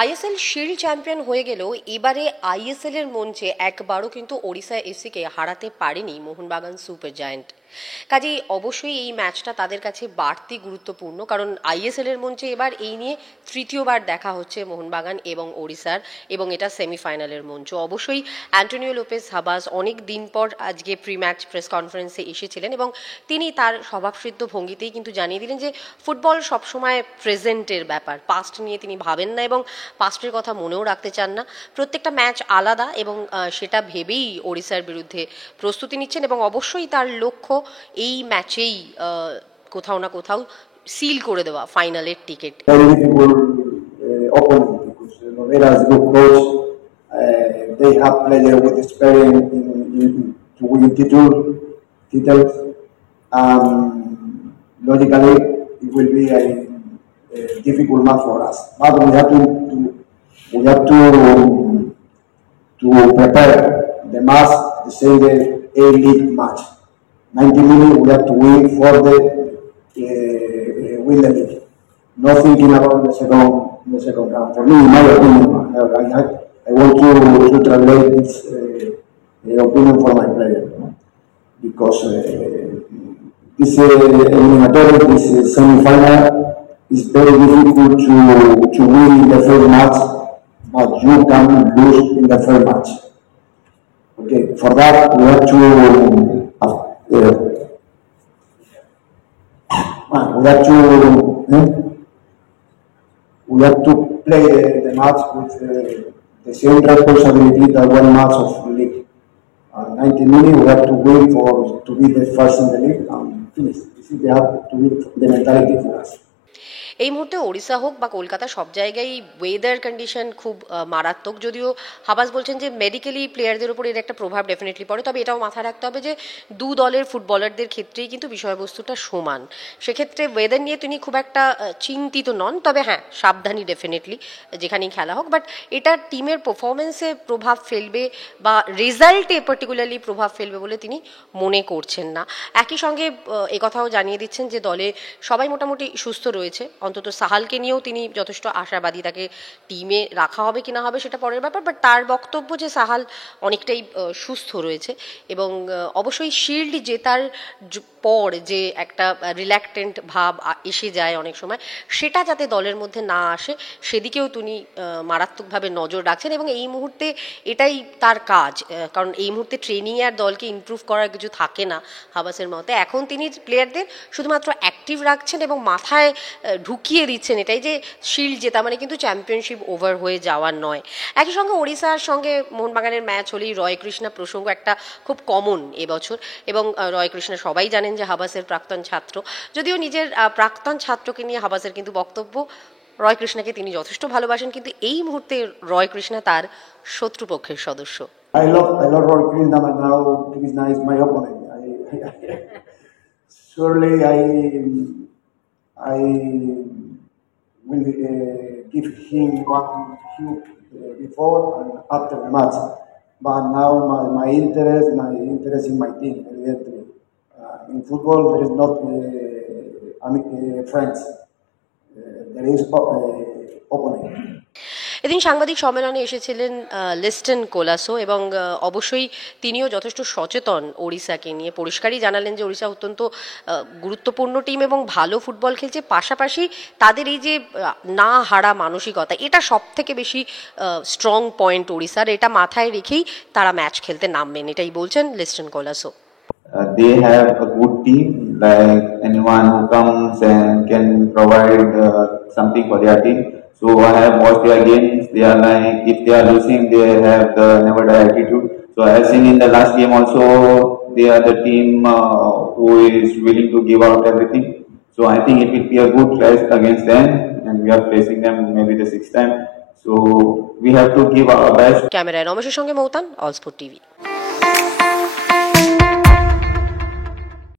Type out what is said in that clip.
ISL shield champion হয়ে গেলেও এবারে আইএসএল এর মঞ্চে একবারও কিন্তু ওড়িশা এফসিকে হারাতে পারেনি মোহনবাগান সুপার জায়ান্ট। কাজেই অবশ্যই এই ম্যাচটা তাদের কাছে বাড়তি গুরুত্বপূর্ণ, কারণ আইএসএল এর মঞ্চে এবার এই নিয়ে তৃতীয়বার দেখা হচ্ছে মোহনবাগান এবং ওড়িশার, এবং এটা সেমিফাইনালের মঞ্চ। অবশ্যই অ্যান্টোনিও লোপেজ হাবাস অনেক দিন পর আজকে প্রি ম্যাচ প্রেস কনফারেন্সে এসেছিলেন এবং তিনি তার স্বভাবসিদ্ধ ভঙ্গিতেই কিন্তু জানিয়ে দিলেন যে ফুটবল সবসময় প্রেজেন্টের ব্যাপার, পাস্ট নিয়ে তিনি ভাবেন না এবং পাস্টের কথা মনেও রাখতে চান না। প্রত্যেকটা ম্যাচ আলাদা এবং সেটা ভেবেই ওড়িশার বিরুদ্ধে প্রস্তুতি নিচ্ছেন এবং অবশ্যই তার লক্ষ্য এই ম্যাচেই কোথাও না কোথাও সিল করে দেওয়া ফাইনালের ticket. They have played with experience to win titles. Logically, it will be a difficult match for us. But we have to prepare the match the same way A-League match. 90 minutes we have to win for the win the league. Not thinking about the second round. For me, in my opinion, I want to translate this opinion for my player, because this eliminatory, this semi-final is very difficult to win in the first match, but you can lose in the first match. Okay, for that we have to play the match with the same responsibility that one match of the league. 90 minutes we have to win to be the first in the league and finish. This is the mentality for us. এই মুহূর্তে ওড়িশা হোক বা কলকাতা, সব জায়গায় weather condition খুব মারাত্মক। যদিও Habas বলছেন যে মেডিকেলি প্লেয়ারদের উপর এর একটা প্রভাব ডেফিনেটলি পড়ে, তবে এটাও মাথায় রাখতে হবে যে দু দলের ফুটবলারদের ক্ষেত্রেই কিন্তু বিষয়বস্তুটা সমান। সেক্ষেত্রে ওয়েদার নিয়ে তিনি খুব একটা চিন্তিত নন, তবে হ্যাঁ সাবধানী ডেফিনেটলি যেখানেই খেলা হোক। বাট এটা টিমের পারফরমেন্সে প্রভাব ফেলবে বা রেজাল্টে পার্টিকুলারলি প্রভাব ফেলবে বলে তিনি মনে করছেন না। একই সঙ্গে একথাও জানিয়ে দিচ্ছেন যে দলে সবাই মোটামুটি সুস্থ রয়েছে, অন্তত সাহালকে নিয়েও তিনি যথেষ্ট আশাবাদী। তাকে টিমে রাখা হবে কি না হবে সেটা পরের ব্যাপার, বাট তার বক্তব্য যে সাহাল অনেকটাই সুস্থ রয়েছে এবং অবশ্যই শিল্ড জেতার পর যে একটা রিল্যাক্টেন্ট ভাব এসে যায় অনেক সময়, সেটা যাতে দলের মধ্যে না আসে সেদিকেও তিনি মারাত্মকভাবে নজর রাখছেন এবং এই মুহূর্তে এটাই তার কাজ। কারণ এই মুহূর্তে ট্রেনিংয়ে আর দলকে ইমপ্রুভ করার কিছু থাকে না হাবাসের মতে। এখন তিনি প্লেয়ারদের শুধুমাত্র অ্যাক্টিভ রাখছেন এবং মাথায় ঢুকিয়ে দিচ্ছেন এটাই যে শিল্ড জেতা মানে কিন্তু চ্যাম্পিয়নশিপ ওভার হয়ে যাওয়ার নয়। একই সঙ্গে ওড়িশার সঙ্গে মোহনবাগানের ম্যাচ হলেই রয় কৃষ্ণা প্রসঙ্গ একটা খুব কমন এবছর, এবং রয় কৃষ্ণা সবাই জানেন যে হাবাসের প্রাক্তন ছাত্র। যদিও নিজের প্রাক্তন ছাত্রকে নিয়ে হাবাসের কিন্তু বক্তব্য, রয় কৃষ্ণাকে তিনি যথেষ্ট ভালোবাসেন, কিন্তু এই মুহূর্তে রয় কৃষ্ণা তার শত্রুপক্ষের সদস্য। I love Roy Krishna, but now Krishna is my opponent. Surely I will give him one cue before and after the match. But now my interest in my team, evidently. In football, there is not friends. There is opponent. এদিন সাংবাদিক সম্মেলনে এসেছিলেন Liston Colaco এবং অবশ্যই তিনিও যথেষ্ট সচেতন ওড়িশাকে নিয়ে। পরিষ্কারই জানালেন যে ওড়িশা অত্যন্ত গুরুত্বপূর্ণ টিম এবং ভালো ফুটবল খেলছে, পাশাপাশি তাদের এই যে না হারা মানসিকতা, এটা সব থেকে বেশি স্ট্রং পয়েন্ট ওড়িশার। এটা মাথায় রেখেই তারা ম্যাচ খেলতে নামবেন, এটাই বলছেন Liston Colaco. They have a good team, like anyone who comes and can provide something for their team. So I have watched their games. They are like, if they are losing, they have the never die attitude. So I have seen in the last game also, they are the team who is willing to give out everything. So I think it will be a good test against them, and we are facing them maybe the 6th time. So we have to give our best. ক্যামেরায় রমেশের সঙ্গে মৌতান, all sport TV.